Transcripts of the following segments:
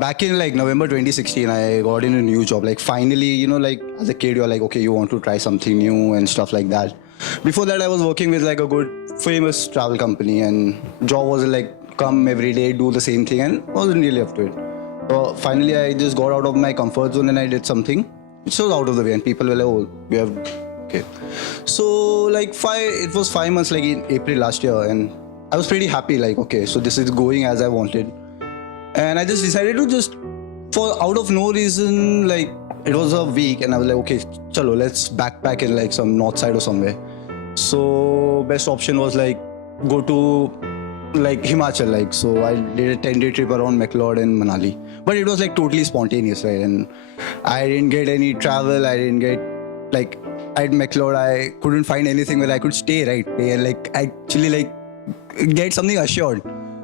Back in like November 2016, I got in a new job. Like finally, like as a kid, you're like, okay, you want to try something new and stuff like that. Before that, I was working with like a good, famous travel company, and job was like come every day, do the same thing, and wasn't really up to it. So finally, I just got out of my comfort zone and I did something which was out of the way, and people were like, oh, you have okay. So like it was 5 months, like in April last year, and I was pretty happy. Like okay, so this is going as I wanted. And I just decided to just, for out of no reason, like it was a week and I was like, okay, chalo, let's backpack in like some north side or somewhere. So best option was like go to like Himachal. Like so I did a 10-day trip around McLeod and Manali. But it was like totally spontaneous, right? And I didn't get any travel. I didn't get like at McLeod, I couldn't find anything where I could stay, right? And like actually like get something assured.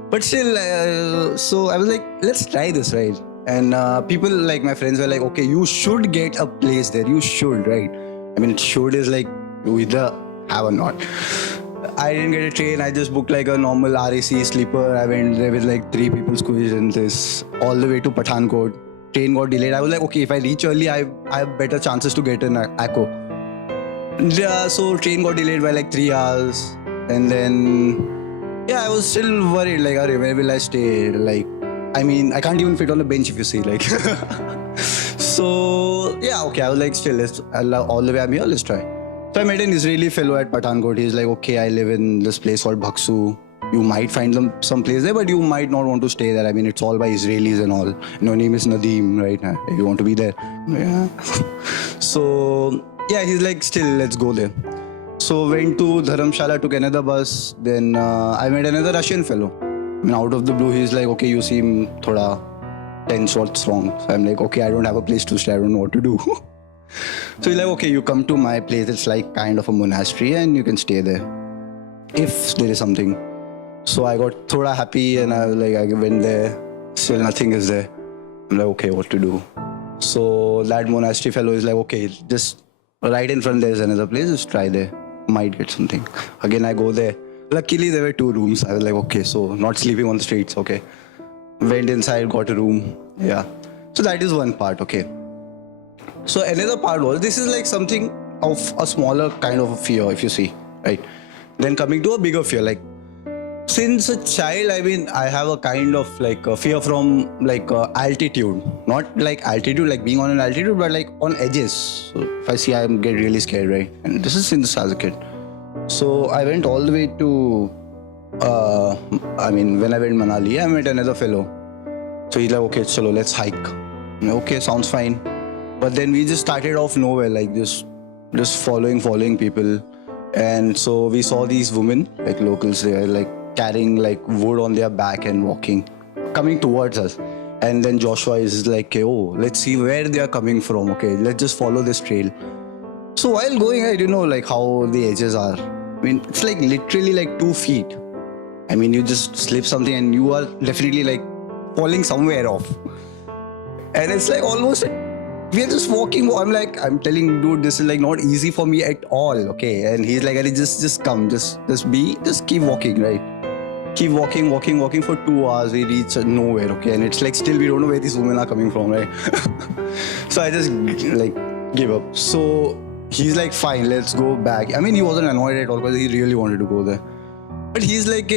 But still, so I was like, let's try this, right? And people like my friends were like, okay, you should get a place there. You should, right? I mean, should is like you either have or not. I didn't get a train. I just booked like a normal RAC sleeper. I went there with like 3 people squeezed in this all the way to Pathankot. Train got delayed. I was like, okay, if I reach early, I have better chances to get an ACO. Yeah, so train got delayed by like 3 hours. And then yeah, I was still worried, like, where will I stay? Like, I mean, I can't even fit on the bench if you see, like. So, yeah, okay, I was like, still, all the way I'm here, let's try. So I met an Israeli fellow at Pathankot. He's like, okay, I live in this place called Bhaksu. You might find some place there, but you might not want to stay there. I mean, it's all by Israelis and all. Name is Nadeem, right? If you want to be there. Yeah. So, yeah, he's like, still, let's go there. So went to Dharamshala, took another bus. Then I met another Russian fellow. I mean, out of the blue, he's like, okay, you seem thoda tense, what's wrong? So I'm like, okay, I don't have a place to stay. I don't know what to do. So he's like, okay, you come to my place. It's like kind of a monastery and you can stay there if there is something. So I got thoda happy and I went there. Still nothing is there. I'm like, okay, what to do? So that monastery fellow is like, okay, just right in front there's another place. Just try there. Might get something. Again, I go there. Luckily, there were 2 rooms. I was like, okay, so not sleeping on the streets, okay. Went inside, got a room. Yeah. So that is one part, okay. So another part was, this is like something of a smaller kind of a fear, if you see, right? Then coming to a bigger fear, like, since a child, I mean, I have a kind of like a fear from like altitude. Not like altitude, like being on an altitude, but like on edges. So if I see, I get really scared, right? And this is since as a kid. So I went all the way to, I mean, when I went Manali, I met another fellow. So he's like, okay, chalo, let's hike. Okay, sounds fine. But then we just started off nowhere, like just following people. And so we saw these women, like locals, they are like carrying like wood on their back and walking, coming towards us. And then Joshua is like, okay, oh, let's see where they are coming from. Okay, let's just follow this trail. So while going, I don't know like how the edges are. I mean, it's like literally like 2 feet. I mean, you just slip something and you are definitely like falling somewhere off. And it's like almost, we are just walking. I'm telling dude, this is like not easy for me at all. Okay. And he's like, just come, just keep walking, right? Keep walking for 2 hours. We reach nowhere, okay? And it's like still we don't know where these women are coming from, right? So I just like give up. So he's like, fine, let's go back. I mean, he wasn't annoyed at all because he really wanted to go there. But he's like,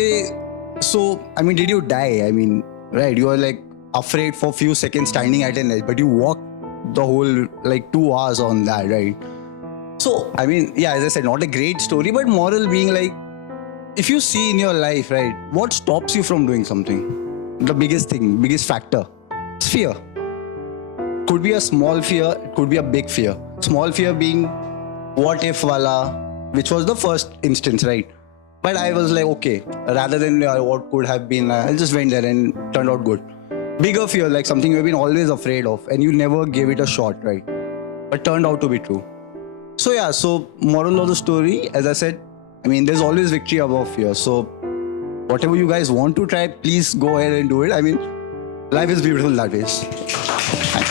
so, I mean, did you die? I mean, right? You are like afraid for a few seconds standing at an edge, but you walk the whole like 2 hours on that, right? So, I mean, yeah, as I said, not a great story, but moral being like, if you see in your life, right, what stops you from doing something? The biggest thing, biggest factor, it's fear. Could be a small fear, it could be a big fear. Small fear being what if wala, which was the first instance, right? But I was like, okay, rather than what could have been, I just went there and turned out good. Bigger fear, like something you've been always afraid of and you never gave it a shot, right? But turned out to be true. So yeah, so moral of the story, as I said, I mean, there's always victory above fear. So whatever you guys want to try, please go ahead and do it. I mean, life is beautiful that way. Thanks.